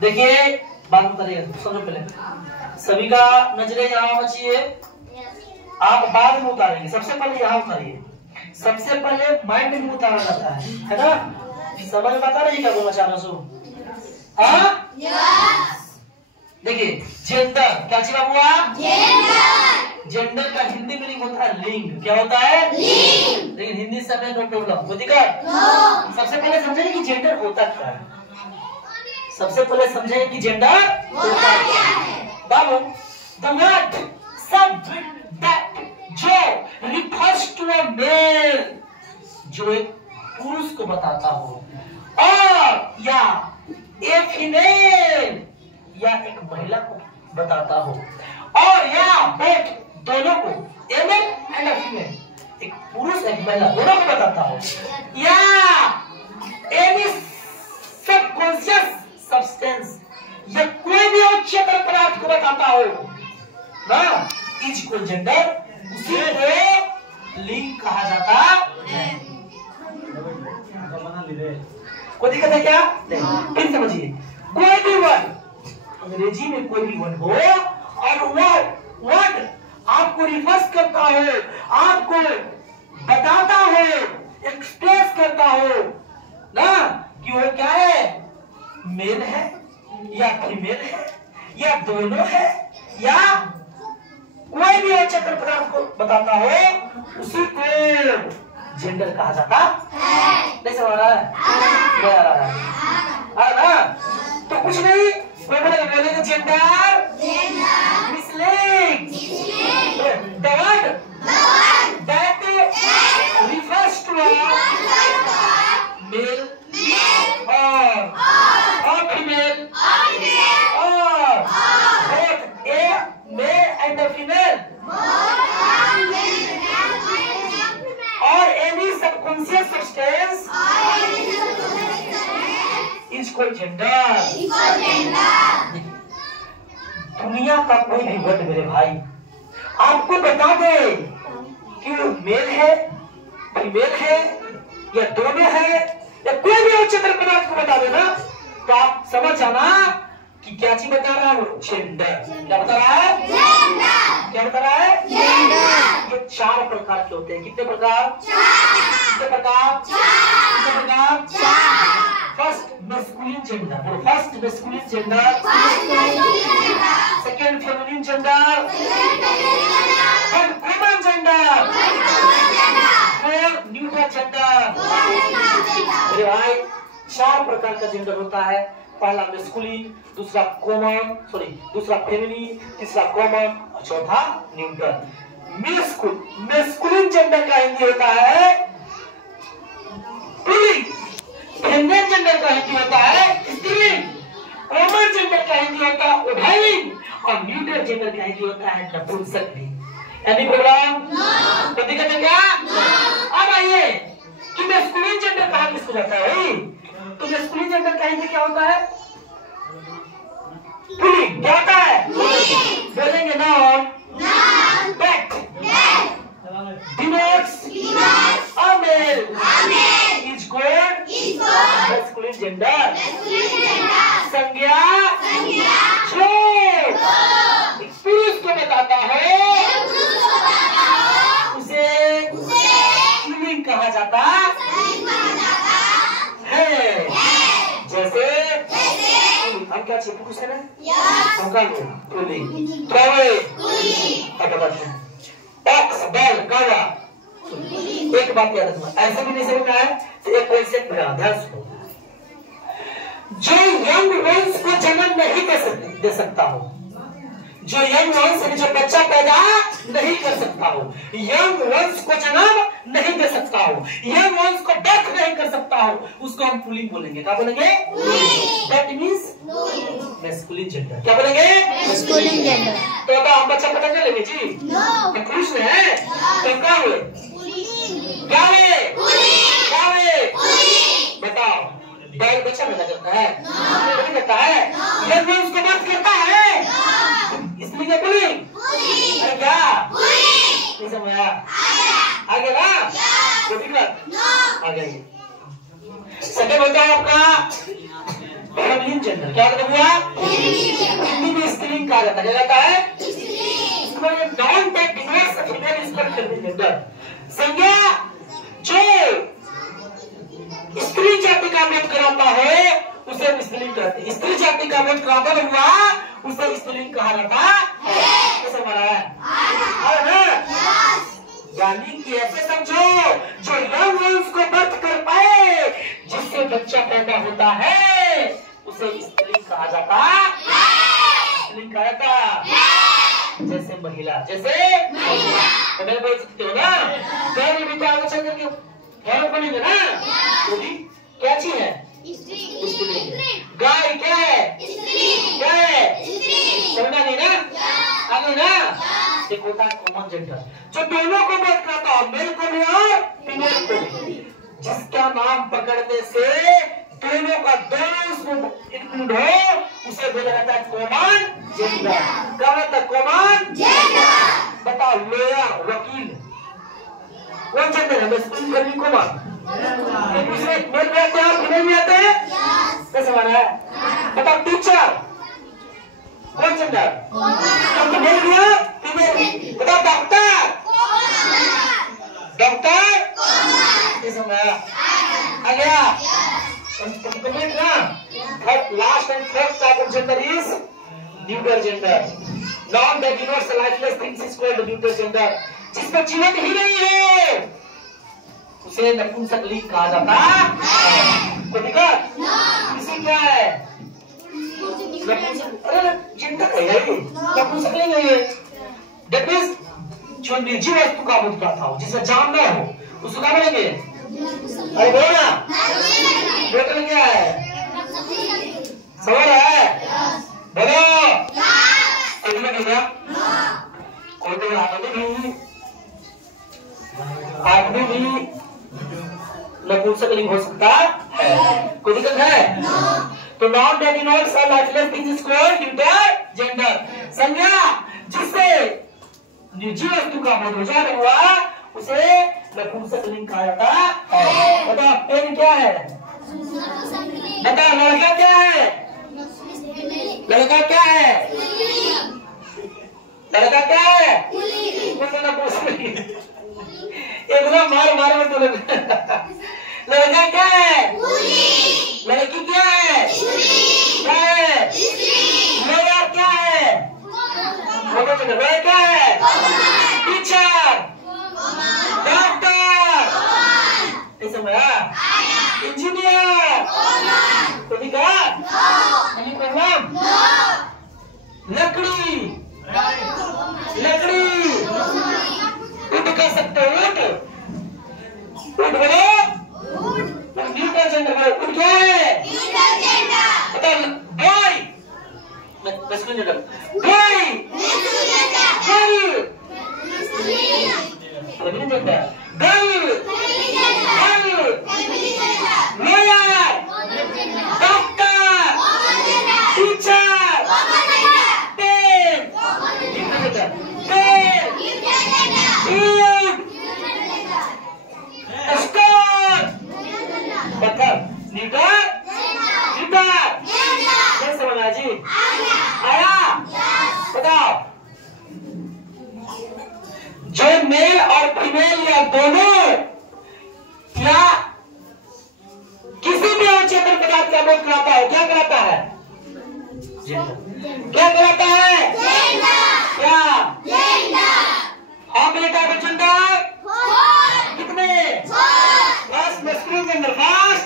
देखिए बात बताइएगा, समझो पहले सभी का नजरें यहाँ होना चाहिए। आप बाद में उतारेंगे, सबसे पहले यहाँ उतारिए, सबसे पहले माइंड में उतारा जाता है ना। समझ में आता नहीं क्या बोलना चाह रहा हूँ? देखिए जेंडर क्या चीज हुआ? जेंडर का हिंदी मीनिंग होता है लिंग। क्या होता है? लिंग। लेकिन हिंदी से नो प्रॉब्लम, कोई दिक्कत? सबसे पहले समझेंगे कि जेंडर होता क्या है। सबसे पहले समझेंगे कि जेंडर होता क्या है। बाबू द वर्ड सब दैट जो रिफर्स टू अ मेल, जो एक पुरुष को बताता हो, और या ए फीमेल, या एक महिला को बताता हो, और या बोथ दोनों को, ए मेल एंड अ फीमेल, एक पुरुष एक महिला दोनों को बताता हो, या एनी सबकॉन्शियस सब्सटेंस, या कोई भी उच्चतर पदार्थ को बताता हो ना, इज को जेंडर, उसी को लिंग कहा जाता है। कोई दिक्कत है क्या? नहीं। फिर समझिए, कोई भी वर्ड अंग्रेजी में कोई भी वर्ड हो और वर्ड आपको रिफर्स करता हो, आपको बताता हो, एक्सप्रेस करता हो ना कि वो क्या है, मेल है या फीमेल है या दोनों है, या कोई भी उच्चतर पदार्थ को बताता हो, उसी को जेंडर कहा जाता है। नहीं समझ रहा है? नहीं आ रहा है ना? तो कुछ नहीं, कोई बोलेगा जेंडर मिसलिंग, the word that refers to male और फीमेल, और both a male and the female, और any subconscious substance is called gender. दुनिया का कोई भी वर्ड मेरे भाई आपको बता दे कि वो मेल है, फीमेल है, या दोनों है, या कोई भी उच्चतर पदार्थ को बता देना, तो आप समझ जाना कि क्या चीज बता रहा है वो, जेंडर। क्या बता रहा है? जेंडर। क्या बता रहा है? जेंडर। ये 4 प्रकार के होते हैं। कितने प्रकार? 4। कितने प्रकार? 4। कितने प्रकार? 4। First masculine gender, first masculine gender, second feminine gender, third woman gender, fourth neutral gender. अरे भाई 4 प्रकार का जेंडर होता है। पहला मैस्कुलिन, दूसरा कॉमन, दूसरा फेमिनिन, तीसरा कॉमन और चौथा न्यूट्रल। मैस्कुलिन जेंडर का हिंदी होता है पुल्लिंग, फेमिनिन जेंडर का हिंदी होता है स्त्रीलिंग, कॉमन जेंडर का हिंदी होता है उभयलिंग, और न्यूट्रल जेंडर का हिंदी होता है नपुंसकलिंग। Any problem? तो दिक्कत है क्या? अब आइए कि मैस्कुलिन जेंडर कहाँ किसको जाता है? तो मैस्कुलिन जेंडर का हिंदी क्या होता है? पुल्लिंग। क्या होता है? बोलेंगे noun that denotes a male is called masculine gender। संज्ञा जो एक पुरुष को बताता है उसे पुल्लिंग कहा जाता है। जैसे हम क्या चाहिए पूछते हैं? हम क्या पुल्लिंग, ट्रैवल, अब बताते हैं एक्स बैल कावा। एक बात याद रखना, ऐसे भी नहीं समझना है तो एक कॉन्सेप्ट मेरा ध्यान सुनो। जो यंग वंश को जन्म नहीं दे सकता हो, जो यंग वंश जो बच्चा पैदा नहीं कर सकता हो, यंग वंश को जन्म नहीं दे सकता हो, यंग वंश को बर्थ नहीं कर सकता हो, उसको हम पुल्लिंग बोलेंगे। क्या बोलेंगे? That means masculine gender. क्या बोलेंगे? Masculine gender. तो अब हम बच्चा पता कर लेंगे जी, तो खुश है तो क्या हुए? क्या हुए? क्या हुए? बताओ। बैल बच्चा पैदा करता है? नहीं करता है। यंग वंश को बर्थ करता है, इसलिए पुल्लिंग। अरे क्या नहीं समझ आया? आ गया ना? कोई दिक्कत? आ गई। सेकंड होता है आपका फेमिनिन जेंडर। क्या मतलब हुआ? हिंदी में स्त्रीलिंग कहा जाता है। क्या कहता है? Non that denotes female is called feminine gender. संज्ञा जो स्त्री जाति का बोध कराता है उसे स्त्रीलिंग कहते हैं। स्त्री जाति का बोध कराता हुआ उसे स्त्रीलिंग कहा जाता है। कैसे बना है? यानी कि ऐसे समझो जो यंग वंस को बर्थ कर पाए, जिससे बच्चा पैदा होता है उसे स्त्रीलिंग कहा जाता है। स्त्रीलिंग कहा जाता जैसे महिला, जैसे तो मैं बोल सकते हो ना, पैर भी तो आगे चल करके पैर बनेंगे ना, तो भी क्या चीज है? स्त्री। गाय क्या है? क्या है? समझा नहीं ना? आगे ना एक होता है कॉमन जेंडर जो दोनों को बात करता है, मेल को भी और फीमेल को भी, जिसका नाम पकड़ने से दोनों का दोनों इंक्लूड हो उसे बोला जाता है कॉमन जेंडर। क्या होता है कॉमन जेंडर? बताओ लॉयर, वकील कौन जेंडर है? कॉमन। दूसरे मेल भी आते हैं और फीमेल भी आते हैं। कैसे माना है? बताओ टीचर कौन जेंडर? मेल भी है फीमेल। बताओ डॉक्टर, डॉक्टर कैसे माना? आ गया कंप्लीट ना। Last and fourth type of gender is neuter gender. Non that denotes lifeless things is called neuter gender. जिसमें जीवन ही नहीं है उसे नपुंसकलिंग कहा जाता है। कोई दिक्कत? इसी क्या है? अरे जेंडर है ये, नपुंसकलिंग है ये। दैट मींस जो निर्जीव वस्तु का बोध करता हो, जिसमें जान न हो, उसको क्या बोलेंगे? अरे बोलो ना, बोतल क्या है? सवाल है बोलो। कोई तो आदमी भी नपुंसकलिंग हो सकता है। कोई दिक्कत है? तो non that denotes lifeless things is called neuter gender. संज्ञा जिससे निर्जीव वस्तु का बोध हो जाता हुआ उसे नपुंसकलिंग कहा जाता है। बताओ पेन क्या है? बताओ लड़का क्या है? लड़का क्या है? लड़का क्या है? एकदम मार मार में बोले। लड़का क्या है? लड़की क्या है? क्या है? लड़का क्या है? लड़का क्या है? टीचर, डॉक्टर, इंजीनियर, लकड़ी, लकड़ी उठ कह सकते हो? उठ बोलो, न्यूटन जेंडर बोलो। उठ क्या है? बताओ boy, masculine gender, boy, girl, feminine gender, girl, lawyer, doctor, teacher, pen, store, पत्थर, न्यूटन, कैसे बना जी? आया? बताओ जो मेल और फीमेल या दोनों या किसी भी अचेतन पदार्थ का बोध कराता है, क्या कराता है? क्या कराता है? क्या? हाँ बेटा जेंडर कितने? First masculine gender, first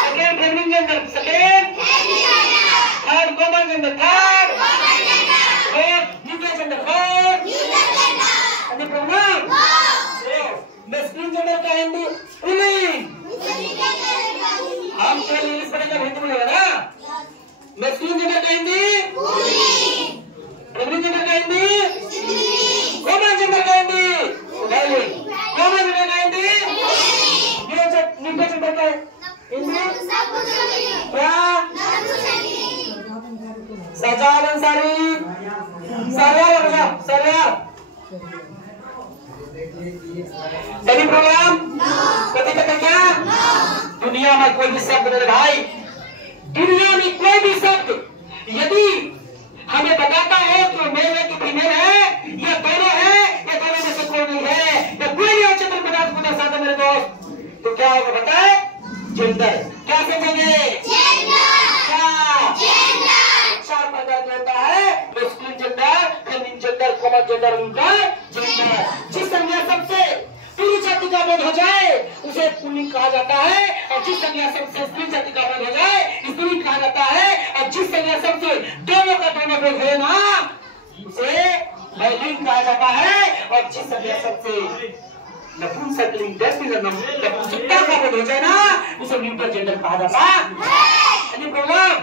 second feminine gender, second third common gender, third fourth Newton gender, fourth any problem? Masculine gender का हिंदी पुल्लिंग। हम तो इंग्लिश पढ़ेंगे, हिंदी बोलेगा ना। मैस्कुलिन जेंडर का हिंदी पुल्लिंग, फेमिनिन जेंडर का हिंदी कॉमन जेंडर का हिंदी कॉमन जेंडर का हिंदी न्यूटन जेंडर का हिंदी क्या? सजाद अंसारी, सरिया एनी प्रोग्राम? कभी तक क्या? दुनिया में कोई भी शब्द नहीं भाई, दुनिया में कोई भी शब्द यदि हमें बताता है कि वो मेल है कि फीमेल है, या दोनों है या दोनों में से कोई नहीं है, या कोई नहीं अचेतन पदार्थ को दर्शाता मेरे दोस्त, तो क्या होगा बताए? जेंडर। क्या समझेंगे? चार प्रकार का होता है, masculine gender, feminine gender, common gender, gender. जिस संज्ञा शब्द से पुरुष जाति का बोध हो जाए उसे पुल्लिंग कहा जाता है, और जिस संज्ञा शब्द से स्त्री जाति का बोध हो जाए स्त्रीलिंग कहा जाता है, और जिस संज्ञा शब्द से दोनों का दोनों बोध हो ना उसे महिलिंग कहा जाता है, और जिस संज्ञा शब्द से नपुंसकलिंग नपुंसकता का बोध हो जाए ना उसे न्यूट्रल जेंडर कहा जाता है। Any problem?